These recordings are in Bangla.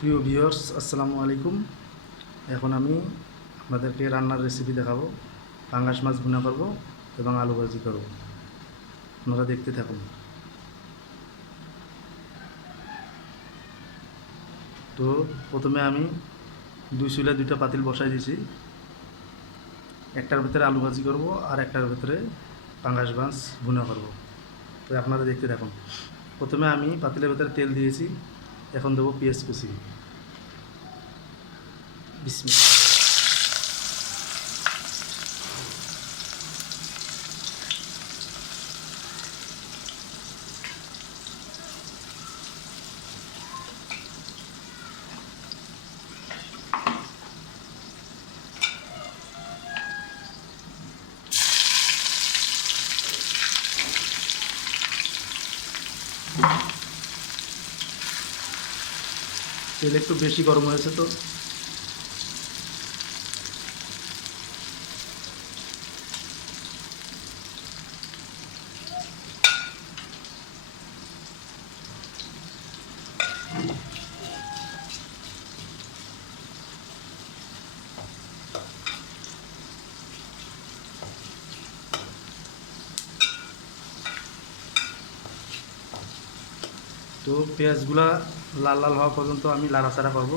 প্রিয় ভিউয়ার্স, আসসালামু আলাইকুম। এখন আমি আপনাদেরকে রান্নার রেসিপি দেখাবো। পাঙ্গাস মাছ ভুনা করব এবং আলু ভাজি করব। আপনারা দেখতে থাকুন। তো প্রথমে আমি দুই চুলায় দুইটা পাতিল বসাই দিয়েছি। একটার ভিতরে আলু ভাজি করব আর একটার ভিতরে পাঙ্গাস মাছ ভুনা করব। তো আপনারা দেখতে থাকুন। প্রথমে আমি পাতিলের ভিতরে তেল দিয়েছি। এখন দেবো পেঁয়াজ কুচি। বিসমিল্লাহ। তেল একটু বেশি গরম হয়েছে, তো পেঁয়াজগুলা লাল লাল হওয়া পর্যন্ত আমি লাড়াচাড়া করব।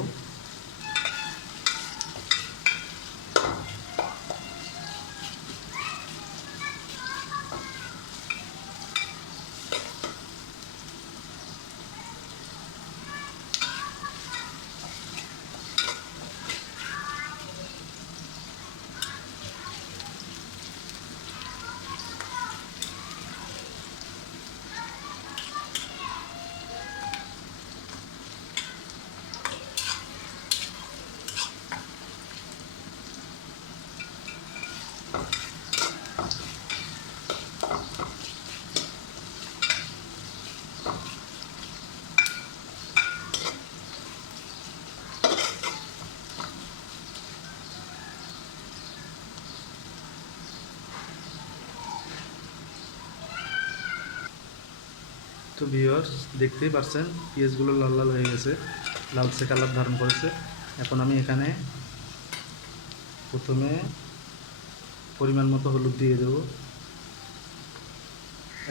তো ভিউয়ার্স, দেখতেই পাচ্ছেন পেঁয়াজগুলো লাল লাল হয়ে গেছে, লালচে কালার ধারণ করেছে। এখন আমি এখানে প্রথমে পরিমাণ মতো হলুদ দিয়ে দেব।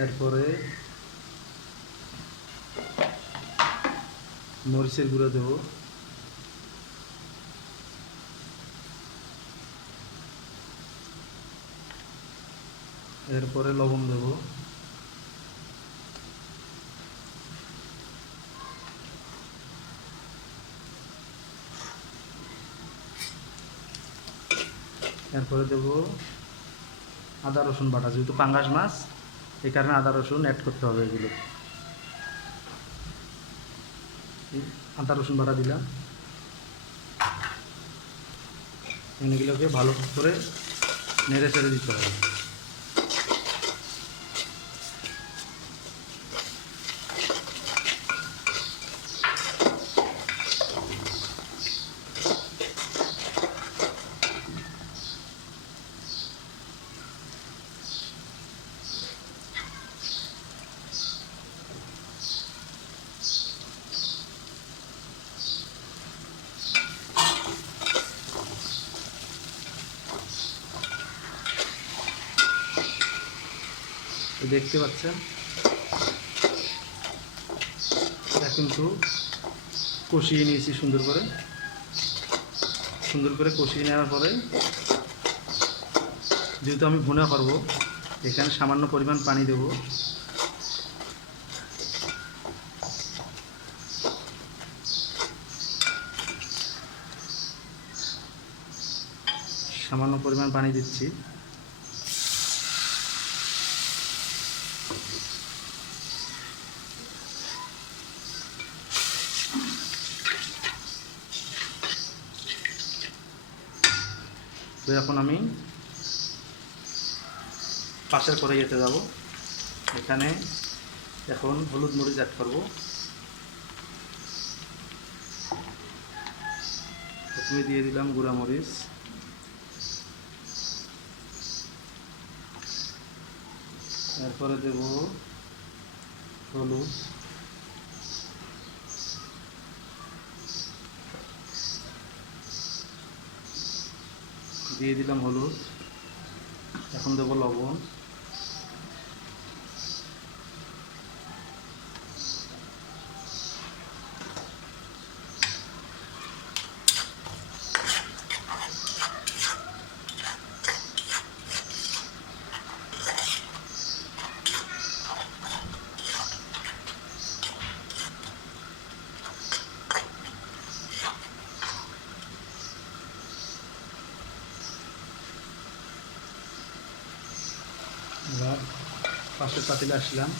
এরপরে মরিচের গুঁড়ো দেব। এরপরে লবণ দেব। এরপরে দেব আদা রসুন বাটা। যেহেতু পাঙ্গাস মাছ, এই কারণে আদা রসুন অ্যাড করতে হবে। আদা রসুন বাটা দিলাম। এগুলোকে ভালো করে নেড়ে চেড়ে দিতে হবে। দেখতে পাচ্ছেন, এটা কিন্তু কষিয়ে নিয়েছি সুন্দর করে কষিয়ে নেওয়ার পরে, যেহেতু আমি ভুনা করব, এখানে সামান্য পরিমাণ পানি দেব। সামান্য পরিমাণ পানি দিচ্ছি। তো এখন আমি পাশের কড়াইতে যাব। এখানে এখন হলুদ মরিচ অ্যাড করব। প্রথমে দিয়ে দিলাম গুঁড়া মরিচ। এরপরে দেব হলুদ। দিয়ে দিলাম হলুদ, এখন দেবো লবণ, এবার পাশের পাতিলে আসলাম।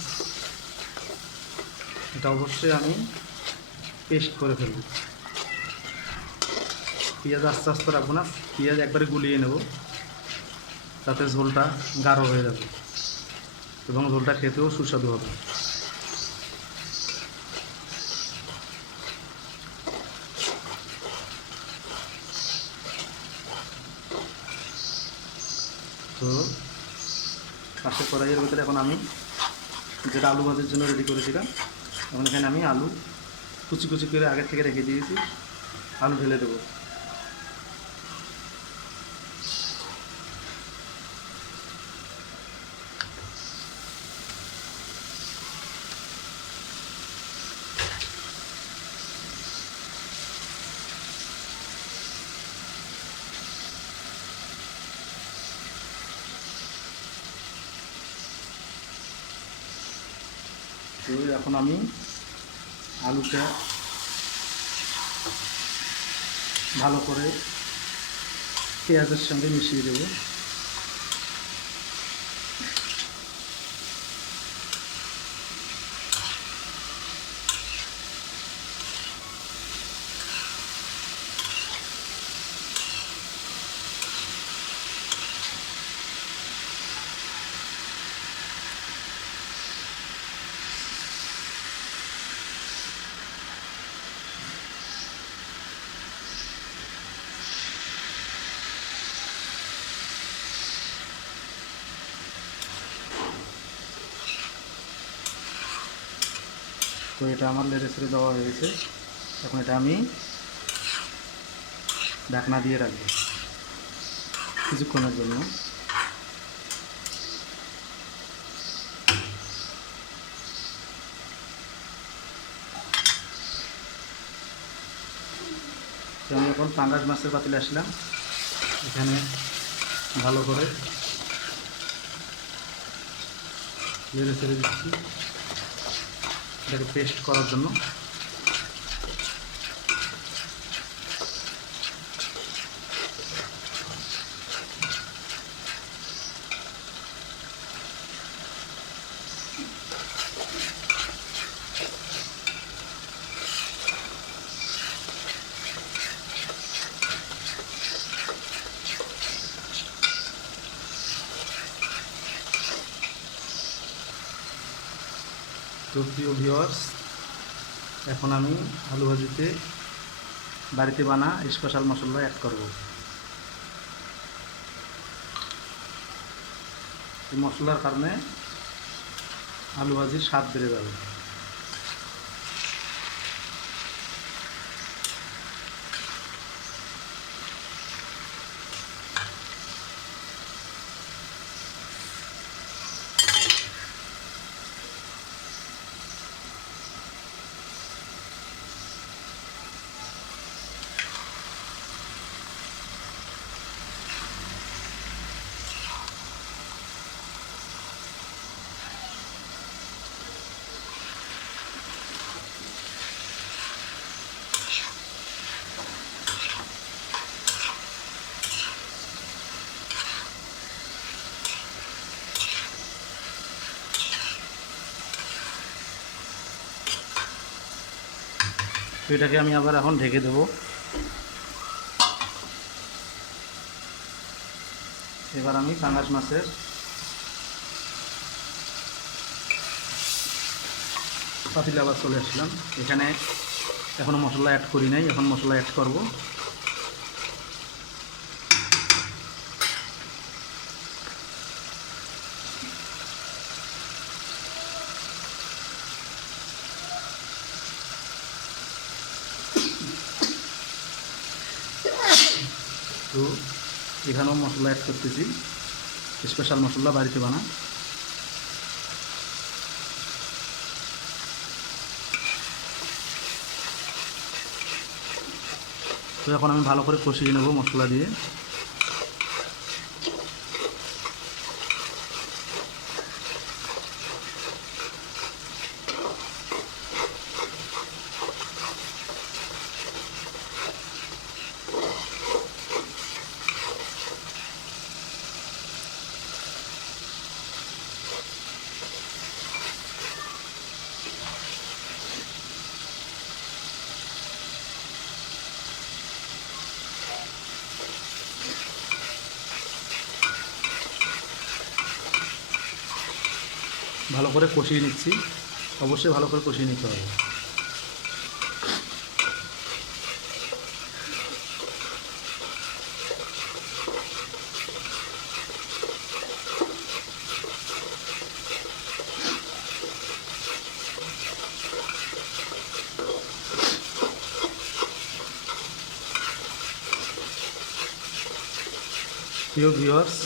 এটা অবশ্যই আমি পেস্ট করে ফেলব। পেঁয়াজ আস্তে আস্তে রাখবো না, পেঁয়াজ একবারে গুলিয়ে নেব, তাতে ঝোলটা গাঢ় হয়ে যাবে এবং ঝোলটা খেতেও সুস্বাদু হবে। তো পাশের কড়াইয়ের ভিতরে এখন আমি যেটা আলু ভাজার জন্য রেডি করেছিলাম, এখন এখানে আমি আলু কুচি কুচি করে আগের থেকে রেখে দিয়েছি, আলু ঢেলে দেবো। তো এখন আমি আলুটা ভালো করে পেঁয়াজের সঙ্গে মিশিয়ে দেবো। তো এটা আমার লেড়ে ছেড়ে দেওয়া হয়ে গেছে, এখন এটা আমি ঢাকনা দিয়ে রাখবো কিছুক্ষণের জন্য। তো আমি এখন পাঙ্গাস মাছের পাতিলে আসলাম, এখানে ভালো করে নেড়ে ছেড়ে দিচ্ছি এটাকে পেস্ট করার জন্য। তো প্রিয় ভিউয়ার্স, এখন আমি আলু ভাজিতে বাড়িতে বানা স্পেশাল মশলা অ্যাড করব। এই মশলার কারণে আলু ভাজির স্বাদ বেড়ে যাবে। তো এটাকে আমি আবার এখন ঢেকে দেবো। এবার আমি পাঙ্গাস মাছের পাতিলে আবার চলে আসলাম। এখানে এখনও মশলা অ্যাড করি নাই, এখন মশলা অ্যাড করব। তো এখানেও মশলা অ্যাড করতেছি, স্পেশাল মশলা বাড়িতে বানা। তো এখন আমি ভালো করে কষিয়ে নেব মশলা দিয়ে। ভালো করে কষিয়ে নিচ্ছি, অবশ্যই ভালো করে কষিয়ে নিতে হবে। প্রিয় ভিউয়ার্স,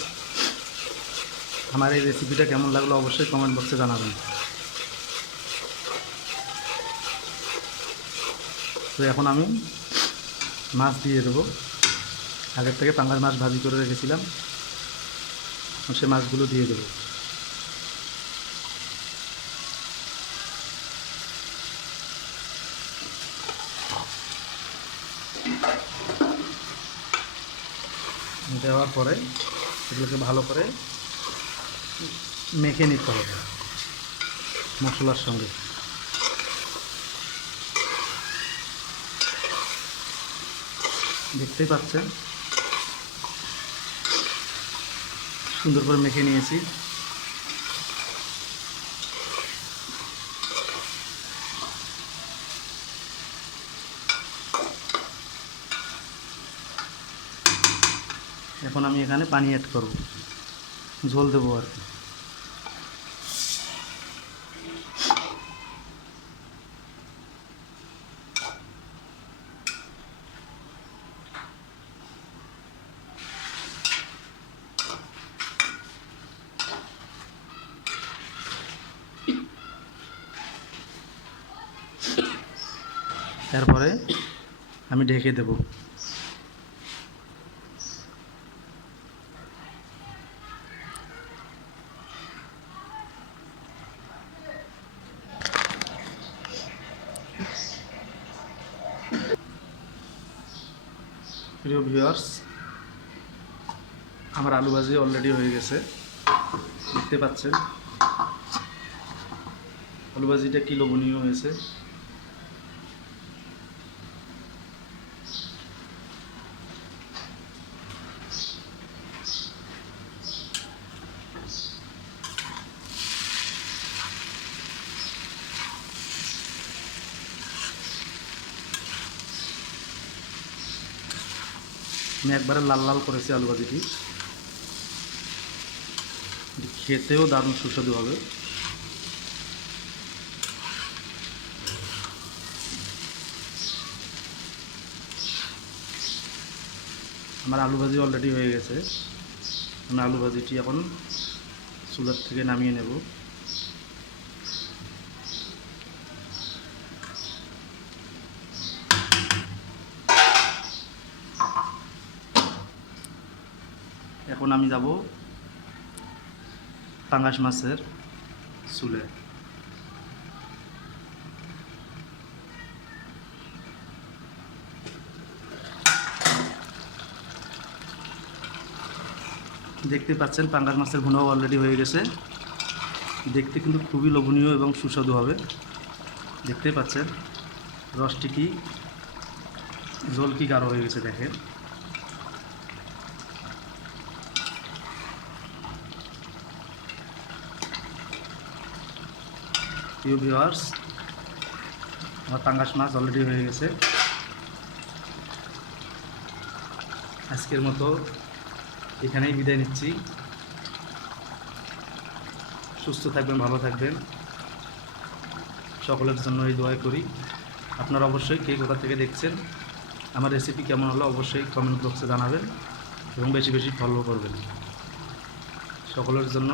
আমার এই রেসিপিটা কেমন লাগলো অবশ্যই কমেন্ট বক্সে জানাবেন। তো এখন আমি মাছ দিয়ে দেবো। আগের থেকে পাঙ্গাস মাছ ভাজি করে রেখেছিলাম, সে মাছগুলো দিয়ে দেবো। দেওয়ার পরে এগুলোকে ভালো করে মেখে নিতে হবে মশলার সঙ্গে। দেখতেই পাচ্ছেন সুন্দর করে মেখে নিয়েছি। এখন আমি এখানে পানি অ্যাড করব, ঝোল দেবো আর কি। তারপরে আমি ঢেকে দেব। প্রিয় ভিউয়ার্স, আমার আলু ভাজি অলরেডি হয়ে গেছে, দেখতে পাচ্ছেন আলু ভাজিটা কি লোভনীয় হয়েছে। আমি একবারে লাল লাল করেছি আলু ভাজিটি, খেতেও দারুণ সুস্বাদু হবে। আমার আলু ভাজি অলরেডি হয়ে গেছে, আমি আলু ভাজিটি এখন চুলার থেকে নামিয়ে নেব। এখন আমি যাব পাঙ্গাস মাছের চুলে। দেখতে পাচ্ছেন পাঙ্গাস মাছের ভুনাও অলরেডি হয়ে গেছে, দেখতে কিন্তু খুবই লোভনীয় এবং সুস্বাদু হবে। দেখতে পাচ্ছেন রসটি কি, ঝোল কি গাঢ় হয়ে গেছে দেখেন। প্রিয় ভিউয়ার্স, আমার পাঙ্গাস মাছ অলরেডি হয়ে গেছে। আজকের মতো এখানেই বিদায় নিচ্ছি। সুস্থ থাকবেন, ভালো থাকবেন, সকলের জন্য এই দোয়া করি। আপনারা অবশ্যই কে কোথা থেকে দেখছেন, আমার রেসিপি কেমন হলো অবশ্যই কমেন্ট বক্সে জানাবেন। এবং বেশি বেশি ফলো করবেন। সকলের জন্য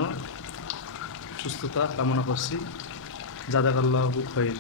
সুস্থতা কামনা করছি। জাযাকাল্লাহু খাইর।